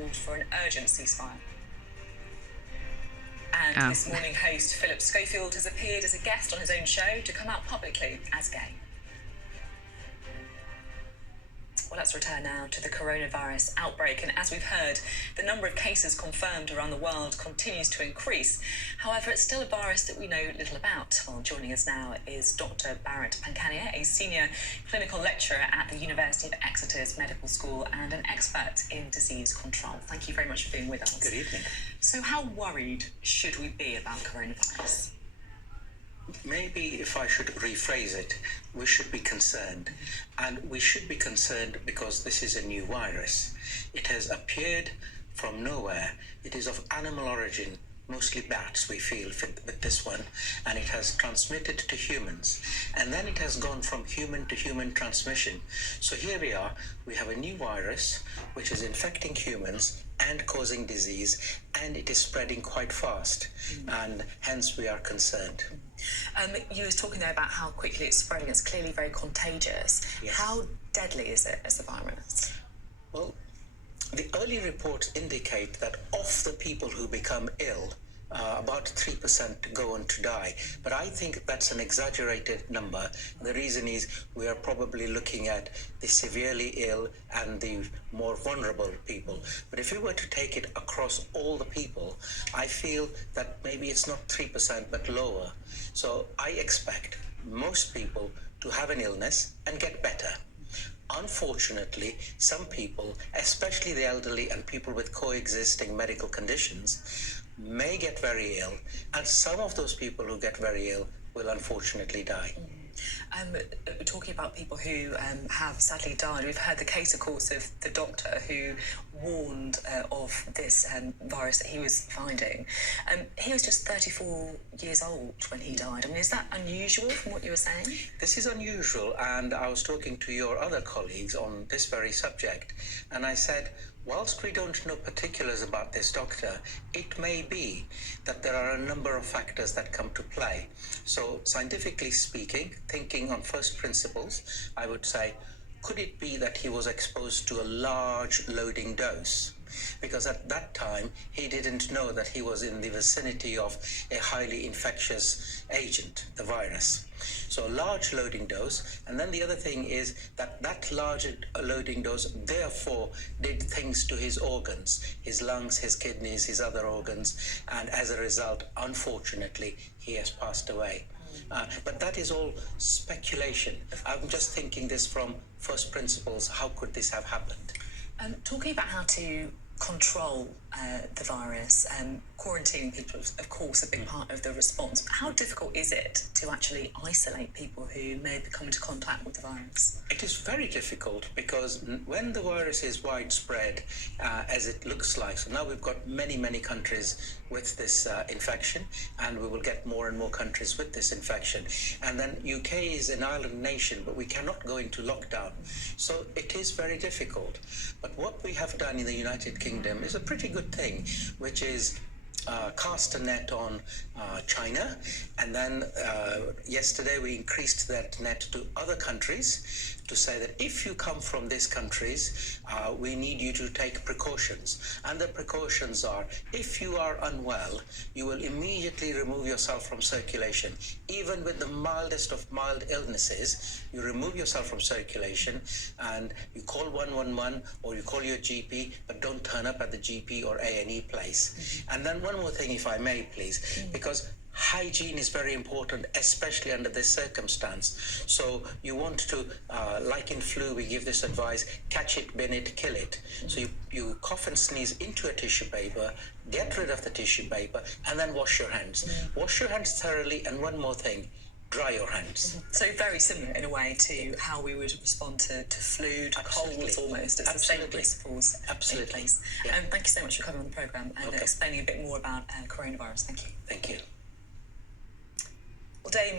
called for an urgent ceasefire. And this morning, host Philip Schofield has appeared as a guest on his own show to come out publicly as gay. Well, let's return now to the coronavirus outbreak. And as we've heard, the number of cases confirmed around the world continues to increase. However, it's still a virus that we know little about. Well, joining us now is Dr. Bharat Pankhania, a senior clinical lecturer at the University of Exeter's Medical School and an expert in disease control. Thank you very much for being with us. Good evening. So how worried should we be about coronavirus? Maybe if I should rephrase it, we should be concerned. And we should be concerned because this is a new virus. It has appeared from nowhere. It is of animal origin, mostly bats, we feel, with this one. And it has transmitted to humans. And then it has gone from human to human transmission. So here we are, we have a new virus which is infecting humans and causing disease, and it is spreading quite fast. And hence we are concerned. You were talking there about how quickly it's spreading. It's clearly very contagious. Yes. How deadly is it as a virus? Well, the early reports indicate that of the people who become ill, about 3% go on to die. But I think that's an exaggerated number. The reason is we are probably looking at the severely ill and the more vulnerable people. But if we were to take it across all the people, I feel that maybe it's not 3% but lower. So I expect most people to have an illness and get better. Unfortunately, some people, especially the elderly and people with coexisting medical conditions, may get very ill, and some of those people who get very ill will unfortunately die. Talking about people who have sadly died, we've heard the case, of course, of the doctor who warned of this virus that he was finding. He was just 34 years old when he died. I mean, is that unusual from what you were saying? This is unusual, and I was talking to your other colleagues on this very subject, and I said, whilst we don't know particulars about this doctor, it may be that there are a number of factors that come to play. So scientifically speaking, thinking on first principles, I would say, could it be that he was exposed to a large loading dose? Because at that time, he didn't know that he was in the vicinity of a highly infectious agent, the virus. So a large loading dose, and then the other thing is that that large loading dose therefore did things to his organs, his lungs, his kidneys, his other organs, and as a result, unfortunately, he has passed away. But that is all speculation. I'm just thinking this from first principles. How could this have happened? Talking about how to control the virus, quarantining people, of course, a big part of the response. How difficult is it to actually isolate people who may have come into contact with the virus? It is very difficult because when the virus is widespread, as it looks like, so now we've got many, many countries with this infection, and we will get more and more countries with this infection. And then UK is an island nation, but we cannot go into lockdown. So it is very difficult. But what we have done in the United Kingdom is a pretty good thing, which is cast a net on China, and then yesterday we increased that net to other countries to say that if you come from these countries, we need you to take precautions. And the precautions are, if you are unwell, you will immediately remove yourself from circulation. Even with the mildest of mild illnesses, you remove yourself from circulation and you call 111 or you call your GP, but don't turn up at the GP or A&E place. And then one more thing, if I may, please, because hygiene is very important, especially under this circumstance. So you want to, like in flu, we give this advice, catch it, bin it, kill it. So you cough and sneeze into a tissue paper, get rid of the tissue paper, and then wash your hands. Wash your hands thoroughly, and one more thing, dry your hands. So very similar in a way to how we would respond to flu, to colds almost. It's the same principles in place. Yeah. Thank you so much for coming on the programme and explaining a bit more about coronavirus. Thank you. Thank you. Well, Dame,